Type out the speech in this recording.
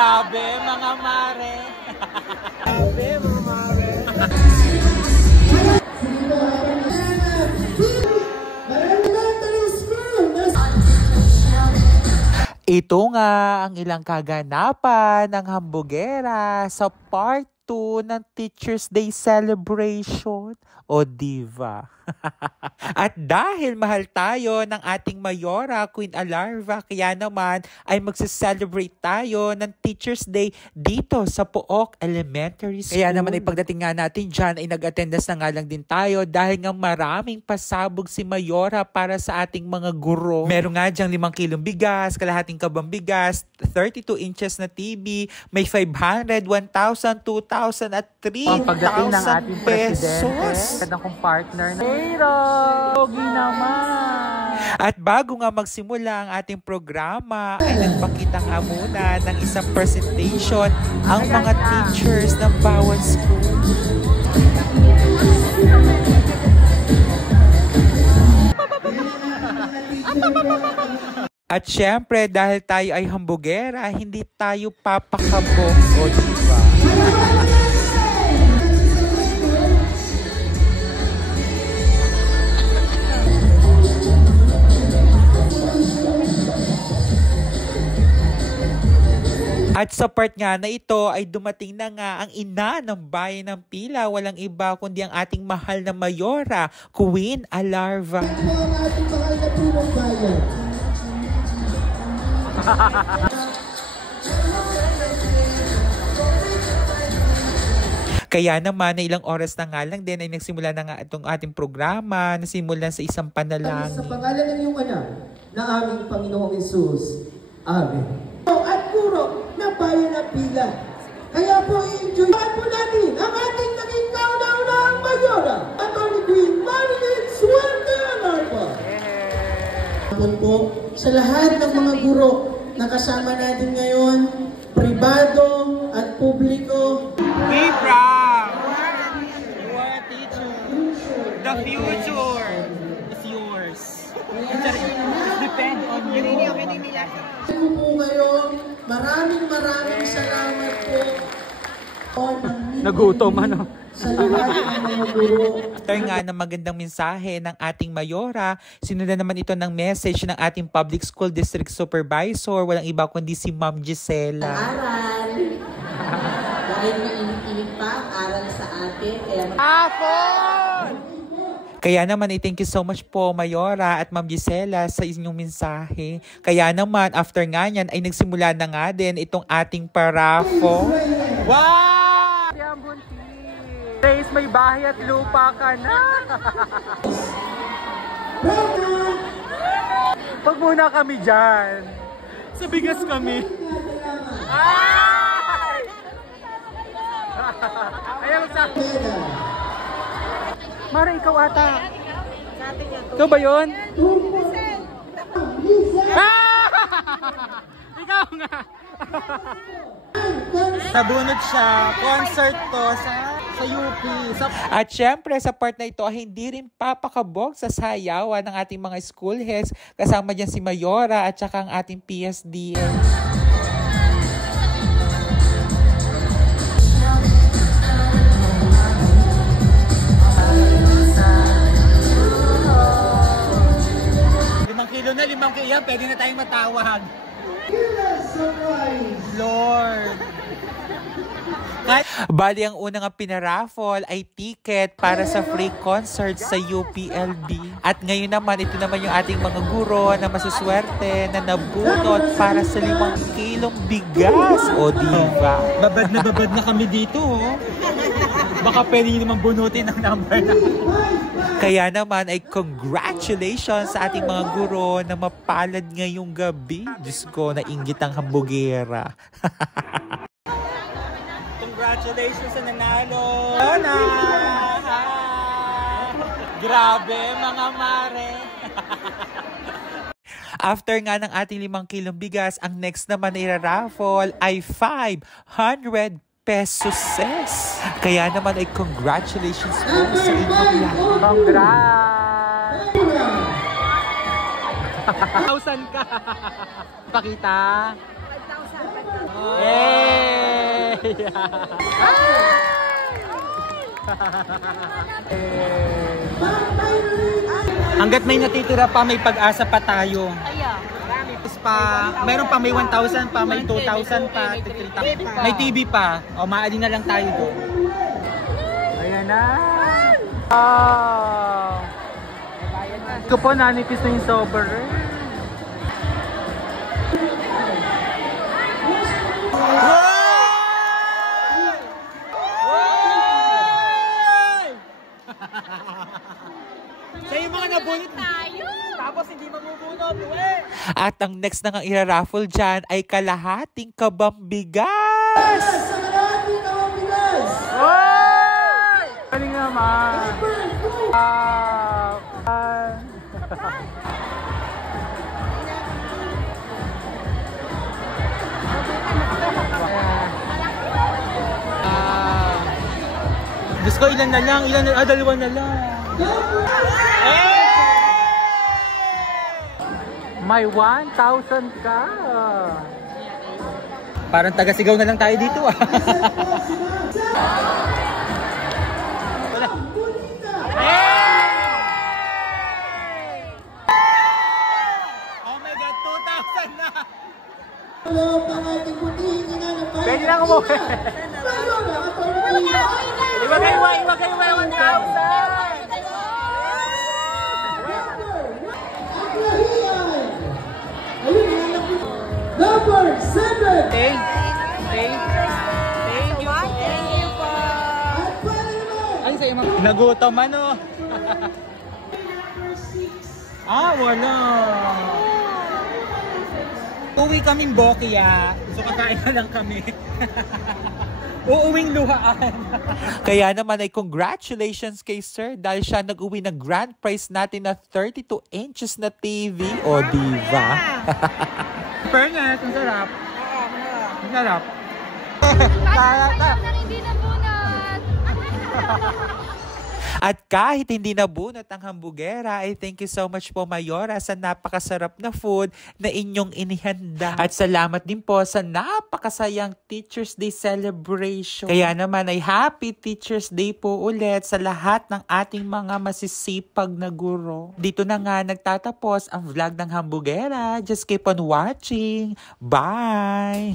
Grabe mga mare. Grabe mga mare. Ito nga ang ilang kaganapan ng hambugera sa part 2 ng Teachers Day celebration. O diva. At dahil mahal tayo ng ating Mayora, Queen Alarva, kaya naman ay magse-celebrate tayo ng Teachers Day dito sa Pook Elementary School. Kaya naman ay pagdating nga natin dyan ay nag-attendance na nga lang din tayo dahil nga maraming pasabog si Mayora para sa ating mga guro. Meron nga dyang 5 kilong bigas, kalahating kabang bigas, 32 inches na TV, may 500, 1,000, 2,000 at 3,000 pesos. Ganda kong partner na Pogi naman. At bago nga magsimula ang ating programa, ay nagpakita nga muna ng isang presentation ang mga teachers ng bawat school. At syempre, dahil tayo ay hambugera, hindi tayo papakabog, o diba? At sa part nga na ito ay dumating na nga ang ina ng bayan ng Pila. Walang iba kundi ang ating mahal na Mayora, Queen Alarva. Ito ang ating mahal na punong bayan. Kaya naman na ilang oras na nga lang din ay nagsimula na nga itong ating programa, nasimulan sa isang panalangin. Sa pangalan ng iyong anak, na aming Panginoong Hesus. Amen. At guro na bayan ng Pila. Kaya po i-enjoy po natin ang ating naging kauna-unahang Mayora, Atty. Queen Marilyn Suerte Alarva. Po sa lahat ng mga guro na kasama natin ngayon, pribado at publiko. We proud! You are a teacher. The future is yours. Depend on you. Ako po kayo, maraming salamat po. Nagutom ano? Sa lahat ng mga guro. After nga ng magandang mensahe ng ating Mayora, sinundan naman ito ng message ng ating Public School District Supervisor, walang iba kundi si Ma'am Gisela. Aral. Dahil mainit-init pa ang aral sa atin. Kaya naman thank you so much po Mayora at Ma'am Gisela sa inyong mensahe. Kaya naman after nga yan ay nagsimula na nga din itong ating parafo. Wow! Grace, may bahay at lupa ka na. Pag muna kami dyan. Sa bigas kami. Ay! Ayaw sa Mara, ikaw ata. Ikaw ba yun? Ikaw nga. Sabunod siya. Concert to sa UP. At syempre, sa part na ito, hindi rin papakabog sa sayawan ng ating mga school heads. Kasama dyan si Mayora at saka ang ating PSDM. Kilo na, 5 kilo yan, pwede na tayong matawag. Lord. Bali, ang unang pinaraffle ay ticket para sa free concert sa UPLB. At ngayon naman, ito naman yung ating mga guro na masuswerte na nabunot para sa 5 kilong bigas. O diba? Babad na kami dito, oh. Baka pwede naman bunutin ang number na. Kaya naman ay congratulations sa ating mga guro na mapalad ngayong gabi. Diyos ko, nainggit ang hambugera. Congratulations sa nanalo! Ana! Grabe mga mare! After nga ng ating 5 kilong bigas, ang next naman na ira-raffle ay 500 pesos. Kaya naman ay congratulations po sa inyong lahat. Congrats! 1,000 ka! Pakita! 5,000. Hanggat may natitira pa, may pag-asa pa tayo. Meron pa may 1,000 pa, may 2,000 pa, 3,000. May TV pa. O, maali na lang tayo doon. Ayan na. Wow. Ito po, nanipis na yung sober. Sa'yo mga nabunot tayo. Tapos hindi mamubunot. At ang next na nga ira-raffle dyan ay kalahating kabambigas. Sa kalahating kabambigas. Wow! Galing naman. Diyos ko, ilan na lang? Dalawa na lang. May 1,000 ka. Parang taga-sigaw na lang tayo dito ah. Oh my God, 2,000 na. Hello, pangating butihin na ng bayan. Pwede lang umuwi. Iwag kayo 1,000. Number 7. Thank you po. Ay, sa'yo mga nagutom ano. Wala. Uwi kaming Bokya. So kakain na lang kami. Uuwing luhaan. Kaya naman ay congratulations kay Sir dahil siya nag-uwi ng grand prize natin na 32 inches na TV. O, diba? Fairness, ang sarap. Ang sarap. Hindi nabunot. At kahit hindi nabunot ang hambugera, ay thank you so much po Mayora sa napakasarap na food na inyong inihanda. At salamat din po sa napakasayang Teachers Day celebration. Kaya naman ay Happy Teachers Day po ulit sa lahat ng ating mga masisipag na guro. Dito na nga nagtatapos ang vlog ng hambugera. Just keep on watching. Bye!